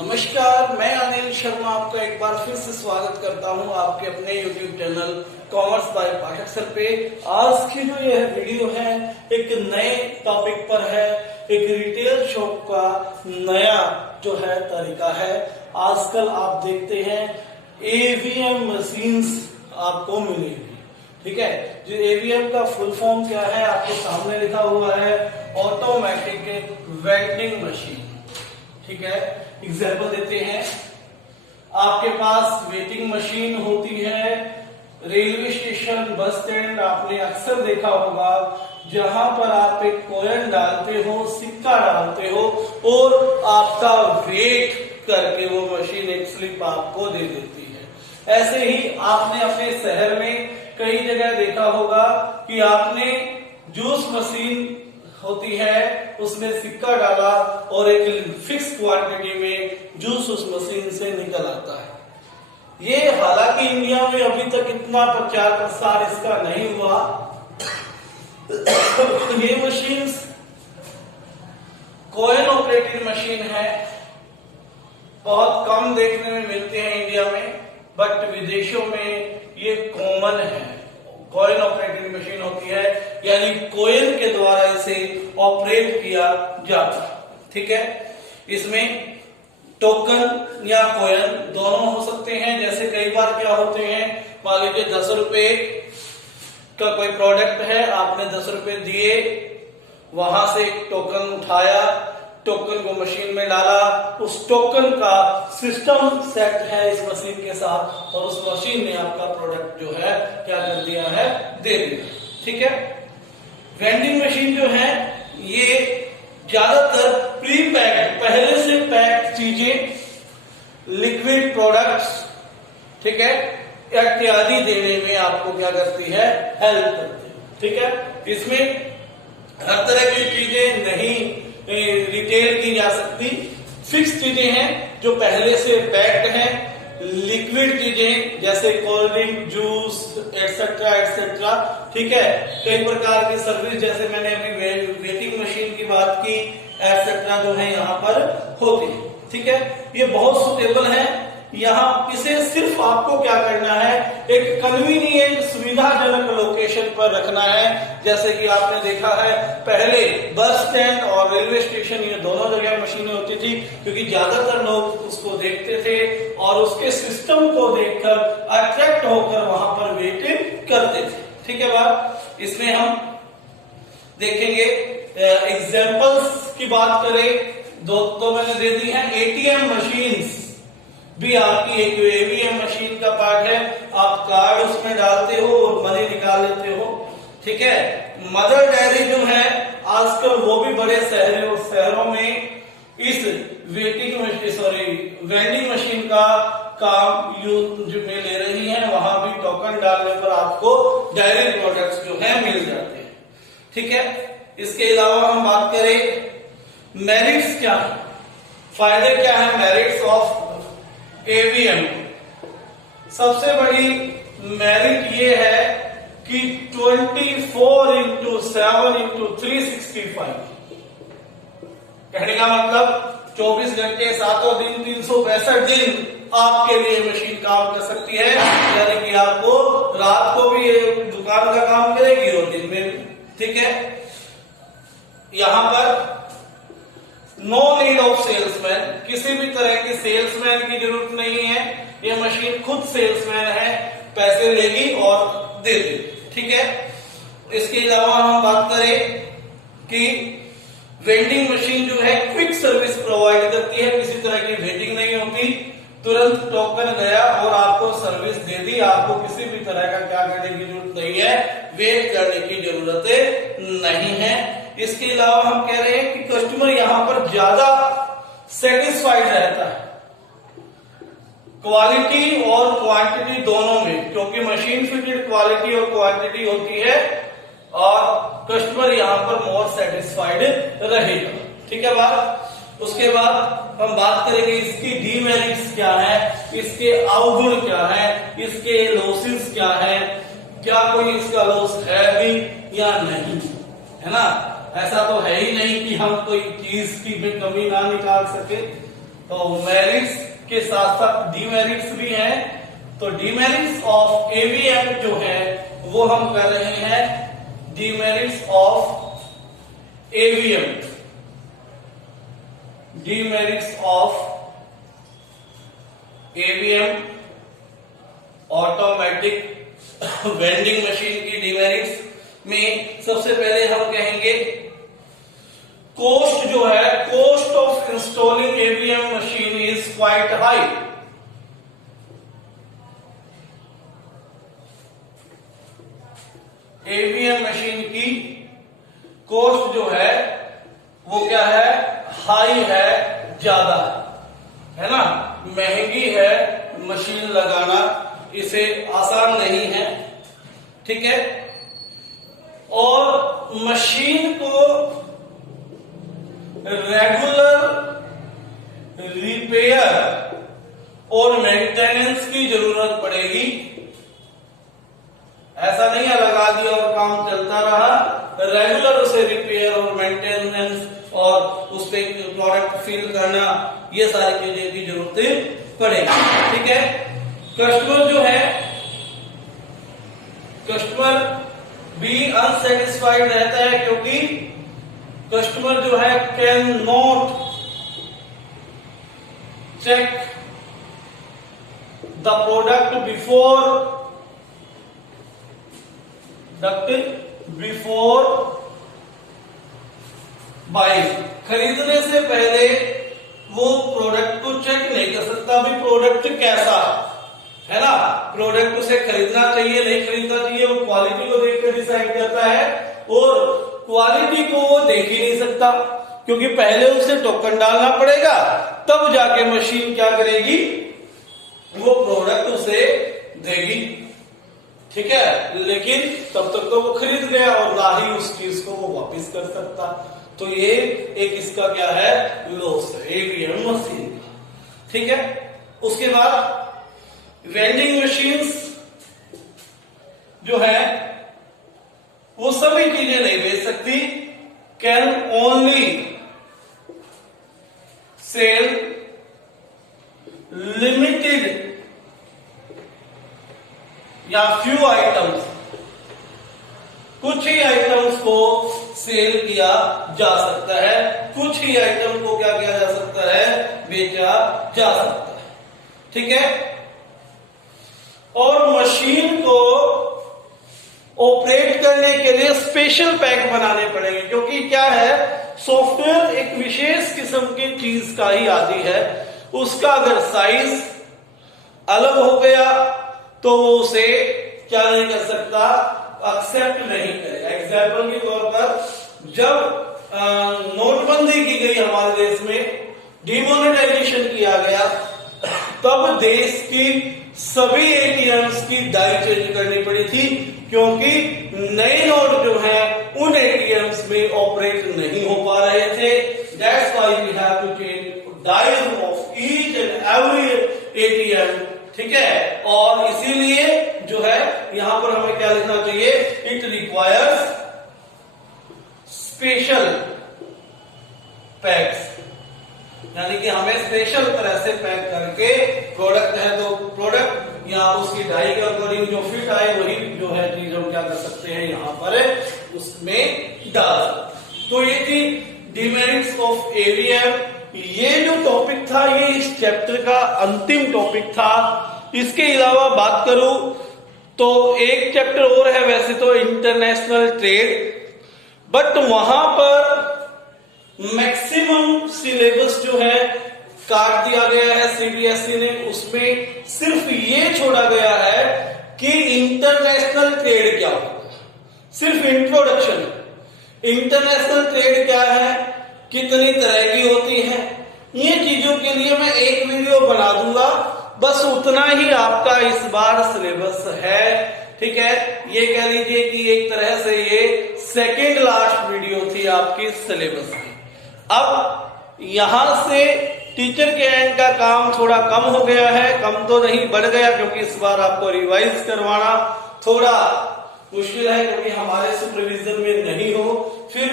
नमस्कार, मैं अनिल शर्मा आपका एक बार फिर से स्वागत करता हूं आपके अपने YouTube channel commerce by Pathak sir पे। आज की जो यह वीडियो है एक नए टॉपिक पर है। एक रिटेल शॉप का नया जो है तरीका है। आजकल आप देखते हैं AVM मशीन्स आपको मिलेगी, ठीक है। जो AVM का फुल फॉर्म क्या है आपके सामने लिखा हुआ है, ऑटोमेटिक वेंडिंग मशीन, ठीक है। एग्जाम्पल देते हैं, आपके पास वेटिंग मशीन होती है रेलवे स्टेशन, बस स्टैंड, आपने अक्सर देखा होगा जहां पर आप एक कॉइन डालते हो, सिक्का डालते हो और आपका वेट करके वो मशीन एक स्लिप आपको दे देती है। ऐसे ही आपने अपने शहर में कई जगह देखा होगा कि आपने जूस मशीन होती है, उसमें सिक्का डाला और एक फिक्स क्वांटिटी में जूस उस मशीन से निकल आता है। ये हालांकि इंडिया में अभी तक इतना प्रचार प्रसार इसका नहीं हुआ। ये मशीन कॉइन ऑपरेटेड मशीन है, बहुत कम देखने में मिलते हैं इंडिया में, बट विदेशों में ये कॉमन है। कॉइन ऑपरेटेड मशीन होती है, यानी कॉइन के द्वारा इसे ऑपरेट किया जाता है, ठीक है। इसमें टोकन या कॉइन दोनों हो सकते हैं। जैसे कई बार क्या होते हैं, मान लीजिए 10 रुपए का कोई प्रोडक्ट है, आपने 10 रुपए दिए, वहां से एक टोकन उठाया, टोकन को मशीन में डाला, उस टोकन का सिस्टम सेट है इस मशीन के साथ और उस मशीन ने आपका प्रोडक्ट जो है क्या कर दिया है, दे दिया, ठीक है। वेंडिंग मशीन जो है ये ज्यादातर प्री पैक्ड, पहले से पैक्ड चीजें, लिक्विड प्रोडक्ट्स, ठीक है, इत्यादि देने में आपको क्या करती है, हेल्प करती है, ठीक है। इसमें हर तरह की चीजें नहीं रिटेल की जा सकती, फिक्स चीजें हैं जो पहले से पैक्ड हैं। लिक्विड चीजें जैसे cold drink, juice etcetera etcetera, ठीक है। कई प्रकार की सर्विस, जैसे मैंने अभी वेटिंग मशीन की बात की, एटसेट्रा जो है यहाँ पर होती है, ठीक है। ये बहुत सुटेबल है। यहाँ इसे सिर्फ आपको क्या करना है, एक कन्वीनियंट सुविधाजनक लोकेशन पर रखना है। जैसे कि आपने देखा है पहले बस स्टैंड और रेलवे स्टेशन, ये दोनों जगह मशीनें होती थी, क्योंकि ज्यादातर लोग उसको देखते थे और उसके सिस्टम को देखकर अट्रैक्ट होकर वहां पर वेटिंग करते थे, ठीक है बात। इसमें हम देखेंगे एग्जाम्पल्स की बात करें, दो मैंने दे दी है। ATM मशीन्स भी आपकी एक AVM मशीन का पार्ट है। आप कार्ड उसमें डालते हो और मनी निकाल लेते हो, ठीक है। मदर डेयरी जो है आजकल वो भी बड़े शहरों में इस वेंडिंग मशीन का काम यूज में ले रही है। वहां भी टोकन डालने पर आपको डेयरी प्रोडक्ट्स जो है मिल जाते हैं, ठीक है। इसके अलावा हम बात करें मेरिट्स क्या है, फायदे क्या है मेरिट्स ऑफ AVM। सबसे बड़ी मेरिट ये है कि 24x7x365, कहने का मतलब 24 घंटे 7 दिन 365 दिन आपके लिए मशीन काम कर सकती है। यानी कि आपको रात को भी ये दुकान का काम करेगी और दिन में, ठीक है। यहां पर नो नीड ऑफ सेल्समैन, किसी भी तरह की सेल्समैन की जरूरत नहीं है। ये मशीन खुद सेल्समैन है, पैसे लेगी और दे देगी, ठीक है। इसके अलावा हम बात करें कि वेंडिंग मशीन जो है क्विक सर्विस प्रोवाइड करती है, किसी तरह की वेटिंग नहीं होती, तुरंत टोकन गया और आपको सर्विस दे दी। आपको किसी भी तरह का क्या करने की जरूरत नहीं है, वेट करने की जरूरत नहीं है। इसके अलावा हम कह रहे हैं कि कस्टमर यहां पर ज्यादा सेटिस्फाइड रहता है, क्वालिटी और क्वांटिटी दोनों में, क्योंकि मशीन फिटेड क्वालिटी और क्वांटिटी होती है और कस्टमर यहां पर मोर सेटिस्फाइड रहेगा, ठीक है बात। उसके बाद हम बात करेंगे इसकी डीमेरिट्स क्या है, इसके अवगुण क्या है, इसके लॉसेस क्या है, क्या कोई इसका लॉस है भी या नहीं, है ना। ऐसा तो है ही नहीं कि हम कोई चीज की भी कमी ना निकाल सके, तो मेरिट्स के साथ साथ डीमेरिट्स भी हैं। तो डीमेरिट्स ऑफ एवीएम जो है वो हम कर रहे हैं, demerits of AVM, demerits of AVM automatic vending machine की डीमेरिट्स में सबसे पहले हम कहेंगे कॉस्ट जो है, cost of installing AVM machine is quite high. AVM machine की कॉस्ट जो है वो क्या है, हाई है, ज्यादा है ना, महंगी है मशीन लगाना, इसे आसान नहीं है, ठीक है। और मशीन को रेगुलर रिपेयर और मेंटेनेंस की जरूरत पड़ेगी। ऐसा नहीं है लगा दिया और काम चलता रहा, रेगुलर उसे रिपेयर और मेंटेनेंस और उस पे प्रोडक्ट फिल करना, ये सारी चीजें की जरूरत पड़ेगी, ठीक है। कस्टमर जो है, कस्टमर भी अनसेटिस्फाइड रहता है क्योंकि कस्टमर जो है can not check the product before buying. खरीदने से पहले वो प्रोडक्ट को चेक नहीं कर सकता भी प्रोडक्ट कैसा है ना। प्रोडक्ट उसे खरीदना चाहिए नहीं खरीदना चाहिए, वो क्वालिटी को देखकर डिसाइड करता है, और क्वालिटी को वो देख ही नहीं सकता क्योंकि पहले उसे टोकन डालना पड़ेगा, तब जाके मशीन क्या करेगी, वो प्रोडक्ट उसे देगी, ठीक है। लेकिन तब तक तो वो खरीद गया और ना ही उस चीज को वो वापस कर सकता। तो ये एक इसका क्या है, लॉस है एवीएम मशीन का, ठीक है। उसके बाद वेंडिंग मशीन्स जो है वो सभी चीजें नहीं बेच सकती, कैन ओनली सेल लिमिटेड या फ्यू आइटम्स, कुछ ही आइटम्स को सेल किया जा सकता है, कुछ ही आइटम को क्या किया जा सकता है, बेचा जा सकता है, ठीक है। और मशीन को ऑपरेट करने के लिए स्पेशल पैक बनाने पड़ेंगे क्योंकि क्या है, सॉफ्टवेयर एक विशेष किस्म की चीज का ही आदि है, उसका अगर साइज अलग हो गया तो वो उसे क्या नहीं कर सकता, एक्सेप्ट नहीं करेगा। एग्जाम्पल के तौर पर जब नोटबंदी की गई हमारे देश में, डिमोनेटाइजेशन किया गया, तब देश की सभी एटीएम्स की डाई चेंज करनी पड़ी थी क्योंकि नए नोट जो है उन एटीएम्स में ऑपरेट नहीं हो पा रहे थे। That's why we have to change dies of each and every ATM, ठीक है। और इसीलिए जो है यहां पर हमें क्या लिखना चाहिए, इट रिक्वायर्स स्पेशल पैक्स, यानी कि हमें स्पेशल तरह से पैक करके प्रोडक्ट है तो प्रोडक्ट या उसकी डाई के अकॉर्डिंग जो फिट आए वही जो है चीज हम क्या कर सकते हैं यहाँ पर उसमें डाल। तो ये थी डिमेरिट्स ऑफ एवीएम। ये जो टॉपिक था ये इस चैप्टर का अंतिम टॉपिक था। इसके अलावा बात करूं तो एक चैप्टर और है वैसे तो इंटरनेशनल ट्रेड, बट वहां पर मैक्सिमम सिलेबस जो है काट दिया गया है सीबीएसई ने, उसमें सिर्फ ये छोड़ा गया है कि इंटरनेशनल ट्रेड क्या होता है, सिर्फ इंट्रोडक्शन। इंटरनेशनल ट्रेड क्या है, कितनी तरह की होती है, ये चीजों के लिए मैं एक वीडियो बना दूंगा, बस उतना ही आपका इस बार सिलेबस है, ठीक है। ये कह लीजिए कि एक तरह से ये सेकेंड लास्ट वीडियो थी आपकी सिलेबस की। अब यहां से टीचर के एंड का काम थोड़ा कम हो गया है, कम तो नहीं बढ़ गया, क्योंकि इस बार आपको रिवाइज करवाना थोड़ा मुश्किल है क्योंकि हमारे सुपरविजन में नहीं हो, फिर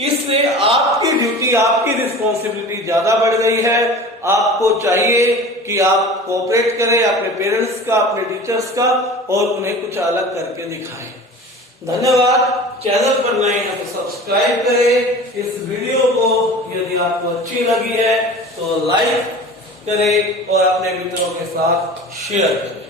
इसलिए आपकी ड्यूटी, आपकी रिस्पॉन्सिबिलिटी ज्यादा बढ़ गई है। आप आपको चाहिए कि आप कोऑपरेट करें अपने पेरेंट्स का, अपने टीचर्स का, और उन्हें कुछ अलग करके दिखाएं। धन्यवाद। चैनल पर नए हैं तो सब्सक्राइब करें। इस वीडियो को यदि आपको अच्छी लगी है तो लाइक करें और अपने मित्रों के साथ शेयर करें।